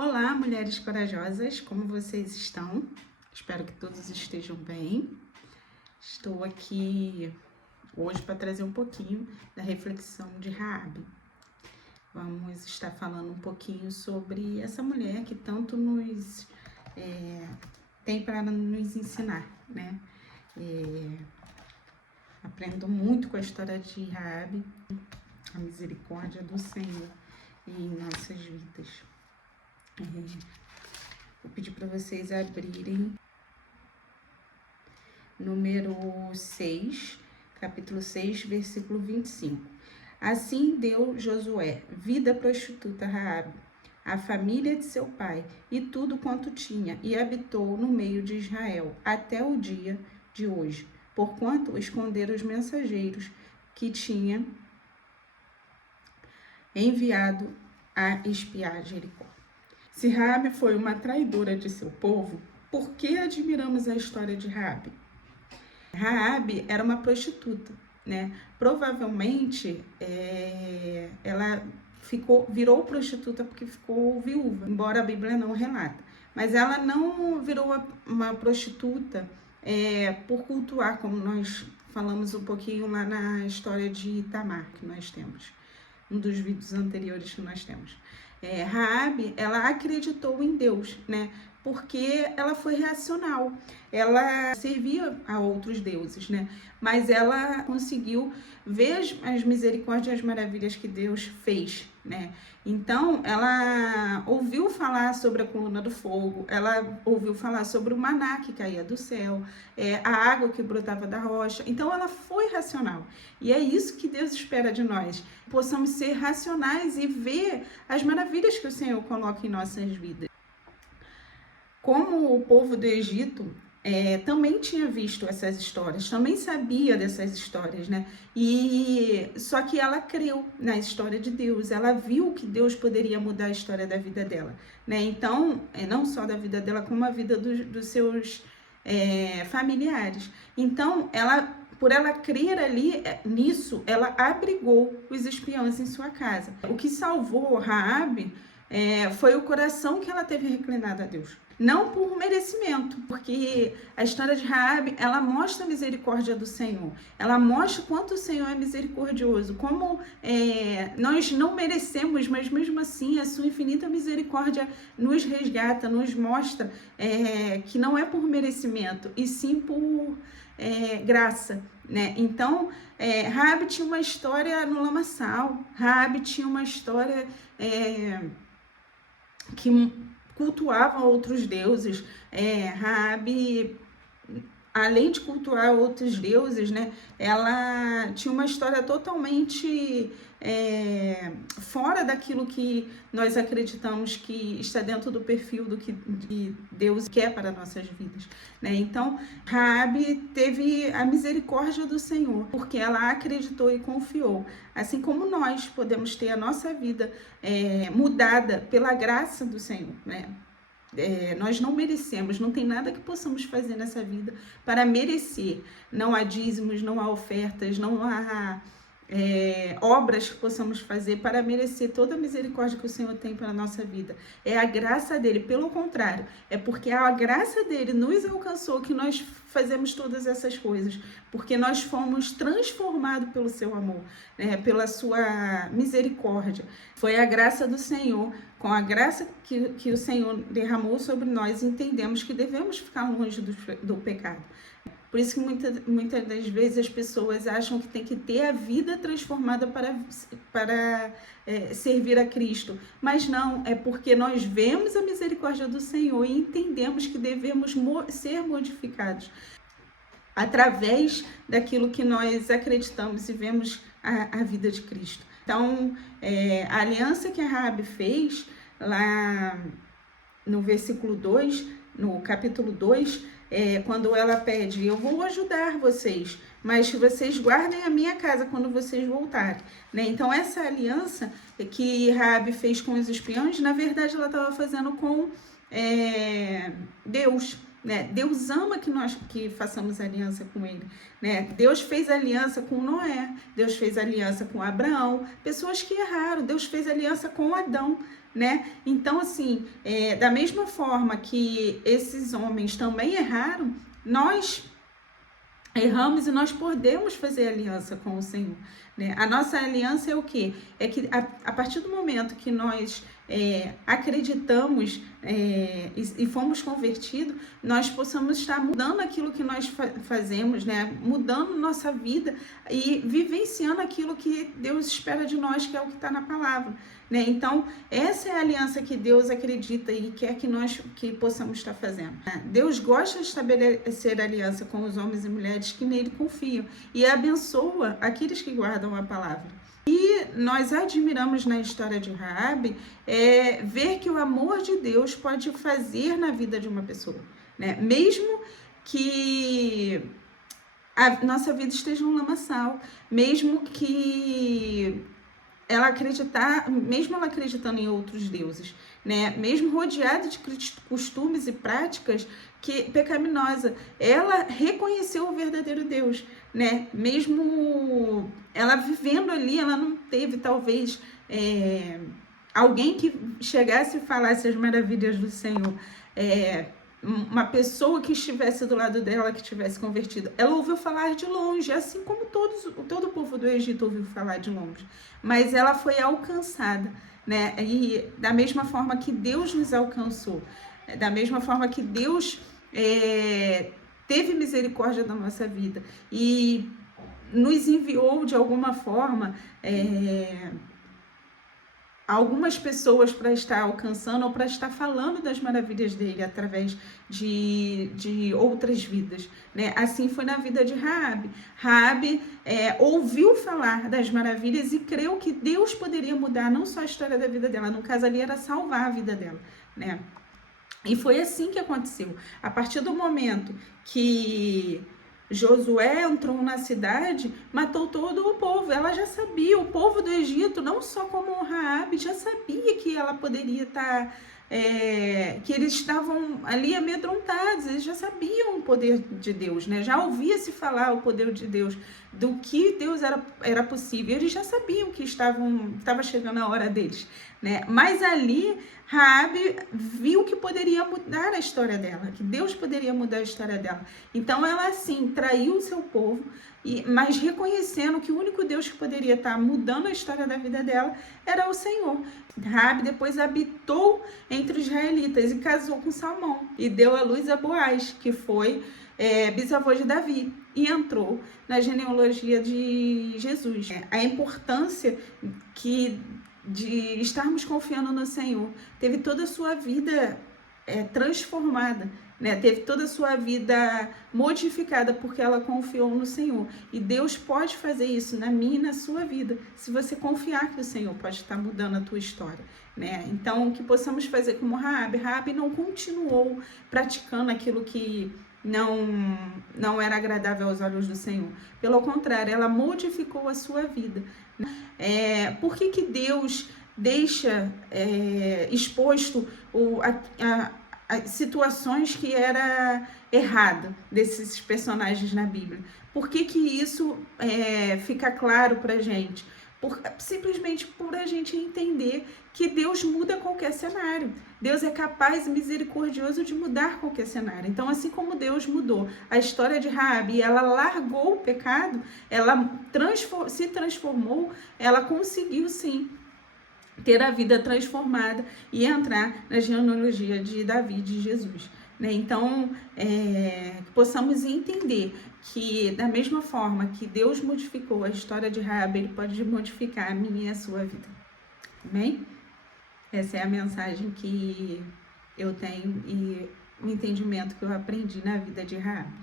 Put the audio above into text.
Olá, mulheres corajosas, como vocês estão? Espero que todos estejam bem. Estou aqui hoje para trazer um pouquinho da reflexão de Raabe. Vamos estar falando um pouquinho sobre essa mulher que tanto nos tem para nos ensinar, né? Aprendo muito com a história de Raabe, a misericórdia do Senhor em nossas vidas. Vou pedir para vocês abrirem número 6, capítulo 6, versículo 25. Assim deu Josué vida à prostituta Raabe, a família de seu pai e tudo quanto tinha, e habitou no meio de Israel até o dia de hoje, porquanto esconderam os mensageiros que tinha enviado a espiar Jericó. Se Raabe foi uma traidora de seu povo, por que admiramos a história de Raabe? Raabe era uma prostituta, né? Provavelmente ela virou prostituta porque ficou viúva, embora a Bíblia não relata. Mas ela não virou uma prostituta por cultuar, como nós falamos um pouquinho lá na história de Itamar, que nós temos, um dos vídeos anteriores que nós temos. Raabe, ela acreditou em Deus, né? Porque ela foi racional, ela servia a outros deuses, né? Mas ela conseguiu ver as misericórdias e as maravilhas que Deus fez, né? Então, ela ouviu falar sobre a coluna do fogo, ela ouviu falar sobre o maná que caía do céu, a água que brotava da rocha. Então, ela foi racional. E é isso que Deus espera de nós, possamos ser racionais e ver as maravilhas que o Senhor coloca em nossas vidas. Como o povo do Egito também tinha visto essas histórias, também sabia dessas histórias, né? Só que ela creu na história de Deus, ela viu que Deus poderia mudar a história da vida dela, né? Então, não só da vida dela, como a vida dos seus familiares. Então, por ela crer ali nisso, ela abrigou os espiões em sua casa. O que salvou Raabe foi o coração que ela teve reclinado a Deus. Não por merecimento, porque a história de Raabe, ela mostra a misericórdia do Senhor. Ela mostra quanto o Senhor é misericordioso, como nós não merecemos, mas mesmo assim a sua infinita misericórdia nos resgata, nos mostra que não é por merecimento, e sim por graça, né? Então, Raabe tinha uma história no lamaçal, Raabe tinha uma história que cultuavam outros deuses. Raabe, além de cultuar outros deuses, né, ela tinha uma história totalmente fora daquilo que nós acreditamos que está dentro do perfil do que Deus quer para nossas vidas, né? Então, Raabe teve a misericórdia do Senhor, porque ela acreditou e confiou. Assim como nós podemos ter a nossa vida mudada pela graça do Senhor, né? Nós não merecemos, não tem nada que possamos fazer nessa vida para merecer. Não há dízimos, não há ofertas, não há obras que possamos fazer para merecer toda a misericórdia que o Senhor tem para a nossa vida. É a graça dele, pelo contrário, é porque a graça dele nos alcançou que nós fazemos todas essas coisas, porque nós fomos transformados pelo seu amor, pela sua misericórdia. Foi a graça do Senhor, com a graça que o Senhor derramou sobre nós, entendemos que devemos ficar longe do pecado. Por isso que muitas das vezes as pessoas acham que tem que ter a vida transformada para servir a Cristo. Mas não, é porque nós vemos a misericórdia do Senhor e entendemos que devemos ser modificados através daquilo que nós acreditamos e vemos a vida de Cristo. Então, a aliança que a Raabe fez lá no versículo 2, no capítulo 2, quando ela pede: eu vou ajudar vocês, mas vocês guardem a minha casa quando vocês voltarem, né? Então, essa aliança que Raabe fez com os espiões, na verdade, ela estava fazendo com Deus, né? Deus ama que nós que façamos aliança com Ele, né? Deus fez aliança com Noé, Deus fez aliança com Abraão, pessoas que erraram. Deus fez aliança com Adão, né? Então, assim, da mesma forma que esses homens também erraram, nós erramos e nós podemos fazer aliança com o Senhor, né? A nossa aliança é o quê? É que a partir do momento que nós acreditamos e fomos convertidos, nós possamos estar mudando aquilo que nós fazemos, né? Mudando nossa vida e vivenciando aquilo que Deus espera de nós, que é o que está na palavra, né? Então, essa é a aliança que Deus acredita e quer que nós possamos estar fazendo. Deus gosta de estabelecer aliança com os homens e mulheres que nele confiam e abençoa aqueles que guardam a palavra. E nós admiramos na história de Raabe ver que o amor de Deus pode fazer na vida de uma pessoa, né? Mesmo que a nossa vida esteja um lamaçal, mesmo que mesmo ela acreditando em outros deuses, né? Mesmo rodeada de costumes e práticas pecaminosa, ela reconheceu o verdadeiro Deus, né? Mesmo ela vivendo ali, ela não teve talvez alguém que chegasse e falasse as maravilhas do Senhor, uma pessoa que estivesse do lado dela, que tivesse convertido. Ela ouviu falar de longe, assim como todo o povo do Egito ouviu falar de longe. Mas ela foi alcançada, né? E da mesma forma que Deus nos alcançou, da mesma forma que Deus teve misericórdia da nossa vida e nos enviou de alguma forma algumas pessoas para estar alcançando ou para estar falando das maravilhas dele através de outras vidas, né? Assim foi na vida de Raabe. Raabe ouviu falar das maravilhas e creu que Deus poderia mudar não só a história da vida dela, no caso ali era salvar a vida dela, né? E foi assim que aconteceu. A partir do momento que Josué entrou na cidade, matou todo o povo. Ela já sabia, o povo do Egito, não só como Raabe, já sabia que ela poderia estar, que eles estavam ali amedrontados, eles já sabiam o poder de Deus, né? Já ouvia-se falar o poder de Deus, do que Deus era possível. Eles já sabiam que estava chegando a hora deles, né? Mas ali Raabe viu que poderia mudar a história dela, que Deus poderia mudar a história dela. Então ela assim traiu o seu povo, mas reconhecendo que o único Deus que poderia estar mudando a história da vida dela era o Senhor. Raabe depois habitou entre os israelitas e casou com Salmão e deu à luz a Boaz, que foi bisavô de Davi, e entrou na genealogia de Jesus. A importância de estarmos confiando no Senhor, teve toda a sua vida transformada, né? Teve toda a sua vida modificada porque ela confiou no Senhor. E Deus pode fazer isso na minha e na sua vida, se você confiar que o Senhor pode estar mudando a tua história, né? Então, que possamos fazer como Raabe. Raabe não continuou praticando aquilo que não era agradável aos olhos do Senhor. Pelo contrário, ela modificou a sua vida. Por que Deus deixa exposto as situações que era errada desses personagens na Bíblia? Por que isso fica claro pra gente? Simplesmente por a gente entender que Deus muda qualquer cenário. Deus é capaz e misericordioso de mudar qualquer cenário. Então, assim como Deus mudou a história de Raabe e ela largou o pecado, ela se transformou, ela conseguiu sim ter a vida transformada e entrar na genealogia de Davi, de Jesus, né? Então, possamos entender que da mesma forma que Deus modificou a história de Raabe, Ele pode modificar a minha e a sua vida. Amém? Essa é a mensagem que eu tenho e o entendimento que eu aprendi na vida de Raabe.